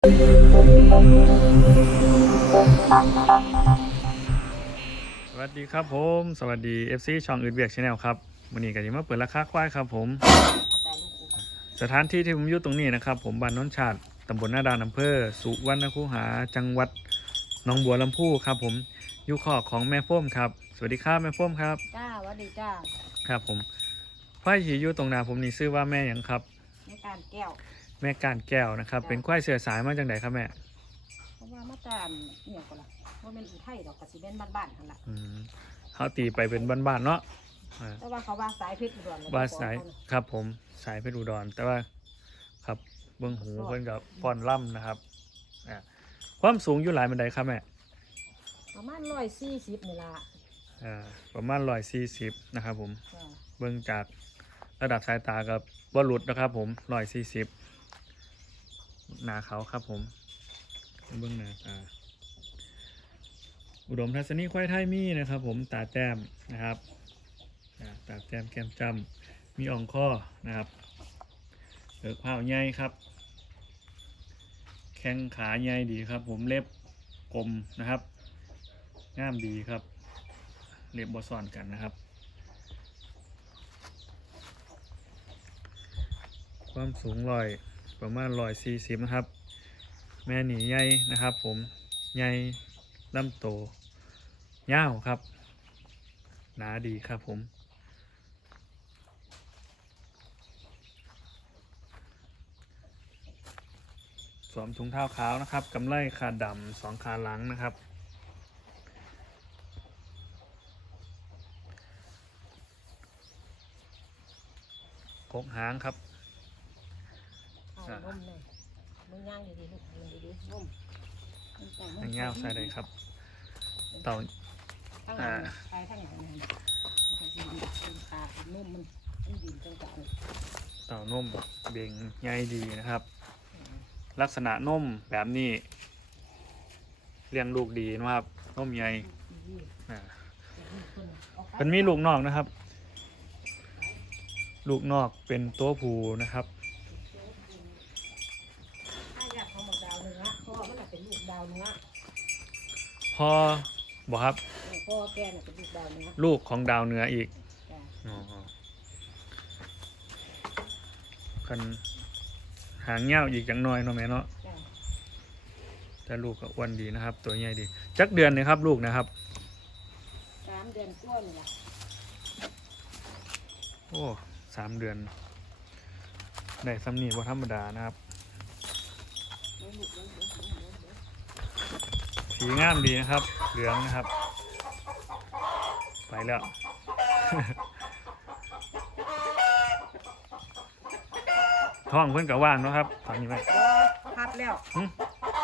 สวัสดีครับผม สวัสดี FC ช่องอื่นเวียกชาแนลครับวันนี้ก็จะมาเปิดราคาควายครับผม สถานที่ที่ผมอยู่ตรงนี้นะครับ ผมบ้านโน้นชาติตำบลนาดานอำเภอสุวรรณคูหา จังหวัดหนองบัวลำพูครับ ผมอยู่ขอกของแม่พ่มครับ สวัสดีครับแม่พ่มครับจ้าหวัดดีจ้าครับผมควายที่อยู่ตรงหน้าผมนี่ชื่อว่าแม่หยังครับในการแก้ว แม่การแก้วนะครับ เป็นควายเสือสายมาจากไหนครับแม่เพราะว่ามาตามเนี่ยก็ละว่าเป็นอีไทยดอกกระสีเป็นบ้านๆทั้งละอืมเขาตีไปเป็นบ้านๆเนาะอ่าแต่ว่าเขาว่าสายเพชรอุดรเลยว่าสายครับผมสายเพชรอุดร แต่ว่าครับเบื้องหูเพิ่นกับฟอนล่ำนะครับอ่าความสูงอยู่หลายบันไดครับแม่ประมาณร้อยสี่สิบนี่ละอ่าประมาณร้อยสี่สิบนะครับผม จ้าเบื้องจากระดับสายตากับว่าหลุดนะครับผมร้อยสี่สิบห นาเขาครับผมเบื้องหน้าตาอุดมทัศนีควายไทยมีนะครับผมตาแต้มนะครับตาแต้มแก้มจำมีอ่องข้อนะครับเอิกเผาใหญ่ครับ แข้งขาใหญ่ดีครับ ผมเล็บกลมนะครับงามดีครับ เล็บบอสอนกันนะครับ ความสูงลอย ประมาณลอยสี่สิบนะครับ แม่หนีใหญ่นะครับ ผมใหญ่ลำโตยาวครับหนาดีครับผมสวมถุงเท้าขาวนะครับกำไลขาดำสองขาหลังนะครับกกหางครับ เอานมเลยมึงย่างดีลูกมึงดีนมอันเงาวใส่ได้ครับ เต่าทั้งหลังใช้ทั้งหลังนั่นมันก็สิดีเป็นตาเป็นนุ่มมันมันดินจังจังเต่านุ่มเบ่งใหญ่ดีนะครับ ลักษณะนุ่มแบบนี้เลี้ยงลูกดีนะครับนุ่มใหญ่อ่าเป็นมีลูกนอกนะครับ ลูกนอกเป็นตัวผูนะครับ ถ้าอยากเขาหมดดาวเนื้อเพราะว่ามันน่ะเป็นลูกดาวเนื้อพอบอกครับเออพ่อแกน่ะเป็นลูกดาวเนื้อลูกของดาวเหนืออีกจ้าอ๋อคันหางเงี้ยวอีกจังน้อยเนาะแม่เนาะจ้าแต่ลูกก็อ้วนดีนะครับ ตัวใหญ่ดี จักเดือนนะครับ ลูกนะครับสามเดือนกว่านี่ล่ะโอ้สามเดือนได้ซ้ำนี่ว่าธรรมดานะครับ สีงามดีนะครับ เหลืองนะครับ ไปแล้ว ท้องเพิ่นกับว่างเนาะครับตอนนี้ไหมพับแล้ว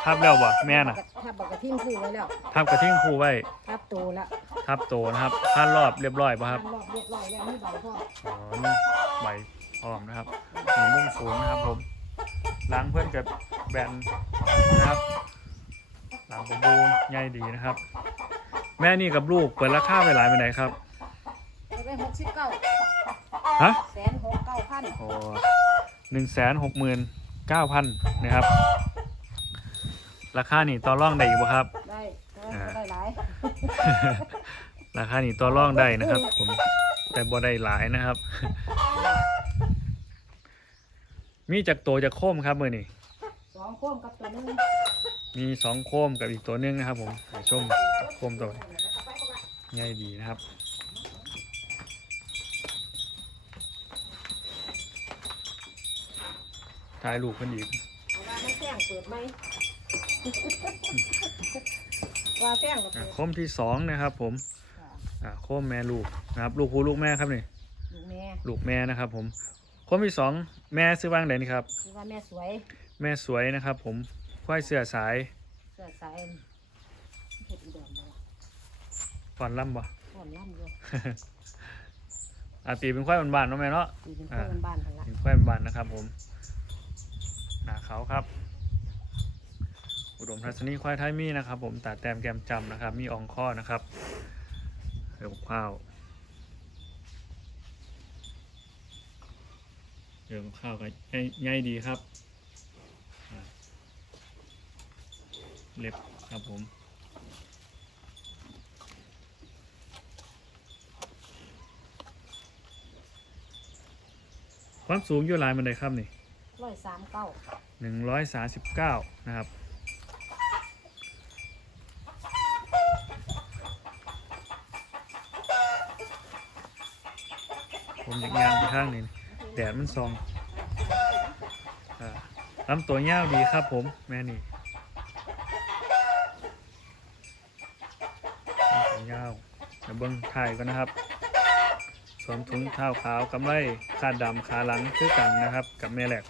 ทับแล้วบ่แม่น่ะทับบอกกระทิ้งคู่ไว้แล้วทับกระทิ้งครูไว้ทับโตแล้วทับโตนะครับพันรอบเรียบร้อยป่ะครับทำรอบเรียบร้อยแล้วนี่ใบพ่ออ๋อนี่ใบพร้อมนะครับมีมุมสูงนะครับผมล้างเพื่อนกับแบนนะครับหลังผมดู ใหญ่ดีนะครับ แม่นี่กับลูกเปิดราคาไปหลายไปไหนครับจะไปหกสิบเก้าฮะแสนหกเก้าพันโอ้หนึ่งแสนหกหมื่นเก้าพันนะครับ ราคานี่ต่อรองได้อยู่บ่ครับได้ได้ได้หลายราคานี่ต่อรองได้นะครับ ผมแต่บ่ได้หลายนะครับ มีจากโตจากโคมครับมือนี่ สองโค้มกับตัวนึงมีสองโคมกับอีกตัวหนึงนะครับ ผมให้ชมโคมตัวใหญ่ดีนะครับ ถ่ายรูปกันอีกเอาว่าไม่แจ้งเปิดไหมว่าแจ้งกับอะเปิดโคมที่สองนะครับ ผมอะโคมแม่ลูกนะครับ ลูกครูลูกแม่ครับนี่ ลูกแม่ลูกแม่นะครับ ผมโคมที่สองแม่ซื้อว่างไหนนี่ครับ คือว่าแม่สวย แม่สวยนะครับผมควายเสื้อสายเสื้อสายเห็ดอุดรบ่ล่ะฟอนล่ำบ่ก่อนล่ำอยู่อาตีเป็นควายบ้านๆเนาะแม่เนาะตีเป็นคนบ้านๆทันละเป็นควายบ้านๆนะครับ ผมหนาเขาครับ อุดมทัศนีควายไทยมีนะครับ ผมตาแต้มแก้มจำนะครับ มีอองข้อนะครับเดี๋ยวข้าวเดี๋ยวข้าวก็ใหญ่ดีครับ เล็บครับผม ความสูงอยู่หลายมันไดครับนี่ร้อยสามเก้าหนึ่งร้อยสาสิบเก้านะครับ ผมอยากยางไปข้างหนึงแดดมันซองอ่าลำตัวยาวดีครับผมแม่นี่ลำตัวยาวเดี๋ยวเบิ้งถ่ายกันนะครับสวมถุงเท้าขาวกำไรขาดดำขาหลังคือกันนะครับ กับแม่แหลก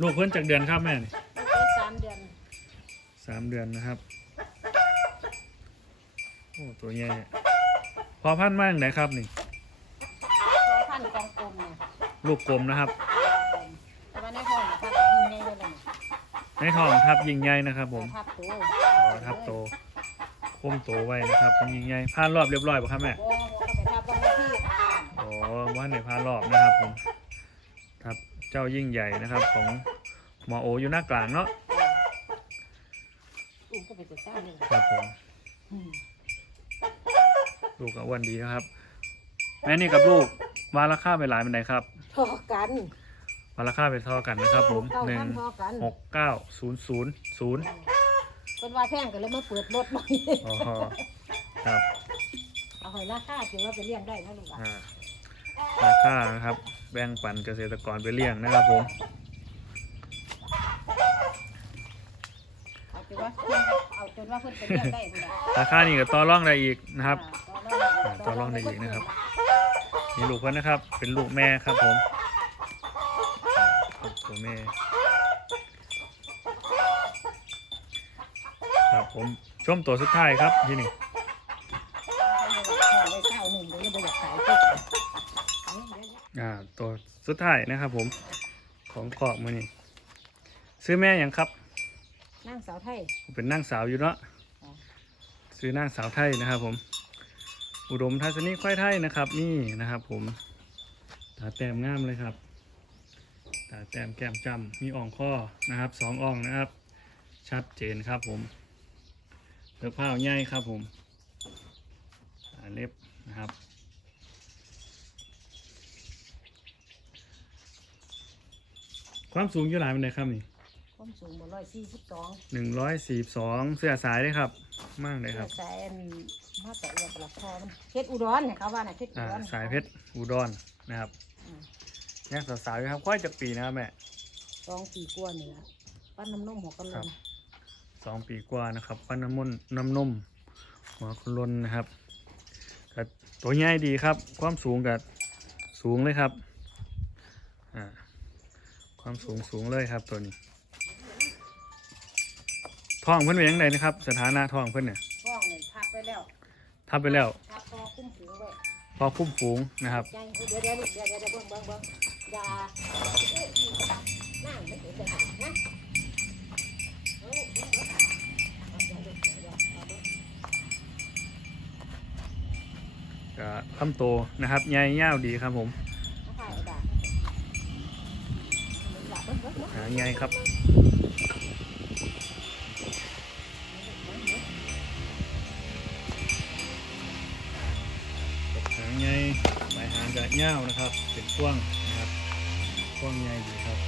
ลูกเพิ่นจากเดือนครับแม่นี่ไม่เกินสามเดือนสามเดือนนะครับ โอ้ตัวใหญ่พอพันธุ์มากไหนครับนี่สองพันกองกลมเนี่ยลูกกลมนะครับแต่ว่าในห้องนะครับยิงในเลยนะในท้องทับยิงใหญ่นะครับ ผมทับตัวอ๋อทับโตคุมโตไว้นะครับเป็นยิงใหญ่ผ่านรอบเรียบร้อยป่ะครับแม่บ่บ่ก็ไปทับบางที่อ่านอ๋อว่าในผ่านรอบนะครับผมครับเจ้ายิ่งใหญ่นะครับ ของหมอโออยู่หน้ากลางเนาะ อู้ก็ไปตัวสร้างเลย ครับผม อืม ลูกก็อ้วนดีนะครับ แม่นี่กับลูกวาราคาไปหลายเป็นไหนครับพอกันวาราคาไปเท่ากันนะครับ ผมเก้าหนึ่งพันพอกันหกเก้าศูนย์ศูนย์ศูนย์เป็นว่าแพงกันเลยมาเปิดรถหน่อยอ๋อครับเอาหอยราคาถือว่าไปเลี้ยงได้นะลูกอะอ่าราคานะครับ แบ่งปันเกษตรกรไปเลี้ยงนะครับ ผมเอาจนว่าเพิ่นเอาจนว่าเพิ่นไปเลี้ยงได้พุ่นล่ะราคานี่ก็ต่อรองได้อีกนะครับ อ่า ต่อรองได้อีกนะครับนี่ลูกเพิ่นนะครับ เป็นลูกแม่ครับผมลูกตัวแม่ครับผมชมตัวสุดท้ายครับที่นี่เอาไว้เศร้าหนึ่งเดี๋ยวจะไปอยากขายปุ๊บเอาเดี๋ยวอ่าตัวสุดท้ายนะครับผมของขอบมือนี่ซื้อแม่อย่างครับๆนั่งสาวไทย เป็นนางสาวอยู่เนาะอ๋อซื้อนางสาวไทยนะครับผม อุดมทัศนีควายไทยนะครับ นี่นะครับ ผมตาแต้มงามเลยครับตาแต้มแก้มจำมีอ่องข้อนะครับสองอ่องนะครับ ชัดเจนครับผมเลือกผ้าใหญ่ครับผมอ่าเล็บนะครับความสูงอยู่หลายเป็นไดครับนี่ ความสูงบ่ร้อยสี่สิบสองหนึ่งร้อยสี่สองเสื้อสายเลยครับ มากเลยครับ สายอันมาแต่เอียบหลักคอมันเพชรอุดรเนี่ยเขาว่าน่ะเพชรอุอ่าดรสายเพชรอุดรนะครับอืมยังสาวๆอยู่ครับค่อยจะปีนะครับแม่ สองปีกว่านี่ละปั้นน้ำนมหัวกันลครับมสองปีกว่านะครับปั้นน้ำมันน้ำนมหัวคุณลนนะครับก็ตัวใหญ่ดีครับ ความสูงกับสูงเลยครับอ่าความสูงสูงเลยครับตัวนี้ ท้องเพิ่นเป็นยังไงนะครับ สถานะท้องเพิ่นเนี่ยฟ้องเลยทับไปแล้วทับไปแล้วทับพอคุ้มฝูงไว้พอคุ้มฝูงนะครับใจเดี๋ยวเดี๋ยวลูกเดี๋ยวเดี๋ยวเดี๋ยวเบิ่งเบิ่งเบิ่งอย่าเอ้ยนั่งไม่เห็นเลยนะเอาลูกเบิ่งเบิ่งเอาเดี๋ยวลูกเดี๋ยวเดี๋ยวเอาเบิ่งก็ลำโตนะครับใหญ่ยาวดีครับผมเอาถ่ายเอาดาบเอาดาบเบิ่งเบิ่งเบิ่งหางใหญ่ครับ หางจะยาวนะครับ เป็นกว้างนะครับกว้างใหญ่ดีครับ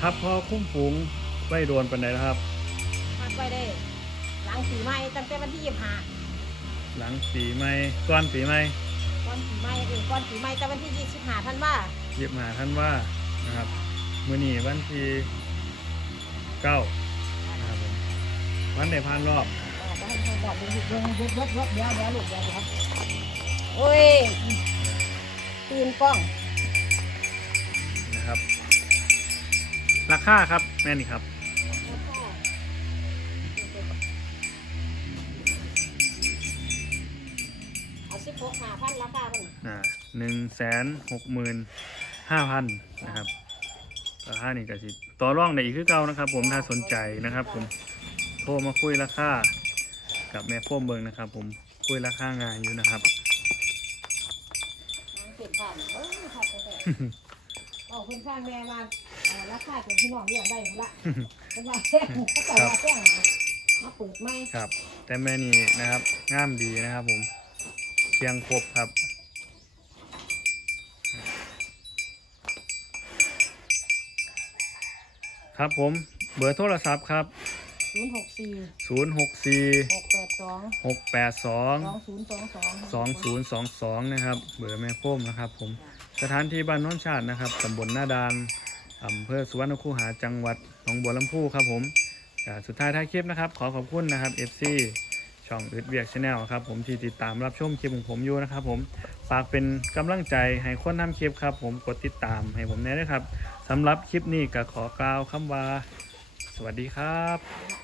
ครับพอคุ้มฝูงไว้โดนปันไดแล้วครับพักไว้ได้ หลังปีใหม่ตั้งแต่วันที่ยี่สิบห้าหลังปีใหม่ก้อนปีใหม่ก่อนปีใหม่เออก่อนปีใหม่แต่วันที่ยี่สิบห้าท่านว่าเยียบมาท่านว่านะครับมือนีวันที่เก้านะครับผมวันในพานรอบบอ กว่าให้ให้บอกดูเบิ่งเบิ่งเบิ่งเบิ่งเดี๋ยวเดี๋ยวลูกเดี๋ยวเดี๋ยวโอ้ยตื่นกล้องนะครับ ราคาครับแม่นี่ครับเอาสิบหกห้าพันราคามันอ่าหนึ่งแสนหกหมื่นห้าพันนะครับราคานี่ก็สิต่อรองได้อีกคือเก่านะครับ ผมถ้าสนใจนะครับ ผมโทรมาคุยราคา กับแม่พ่วมเบิงนะครับ ผมคุยราคางานอยู่นะครับนางเก็บผ่านเออผ่านไปแต่เอาเพิ่นข้างแม่ว่าเอ่อราคาของพี่น้องเรียกได้ละเป็นว่าแท่งก็แต่ว่าแท่งมาเปิดไม่ครับ แต่แม่นี่นะครับงามดีนะครับผมเคียงครบครับ ครับผมเบอร์โทรศัพท์ครับ ศูนย์หกสี่0 6 4หกแปดสอง6 8สอง2ศูนย์สองสอง2022นะครับ เบอร์แม่พ่มนะครับ ผม สถานที่บ้านโน้นชาตินะครับตำบลหน้าดานอำเภอสุวรรณคูหาจังหวัดหนองบัวลำพูครับผมอ่าสุดท้ายท้ายคลิปนะครับ ขอขอบคุณนะครับ FC ช่องอึดเวียกชาแนลครับผมที่ติดตามรับชมคลิปของผมอยู่นะครับผมฝากเป็นกำลังใจให้คนทำคลิปครับ ผมกดติดตามให้ผมแน่ด้วยครับสำหรับคลิปนี้ก็ขอกล่าวคำว่า สวัสดีครับเอาเข้าไป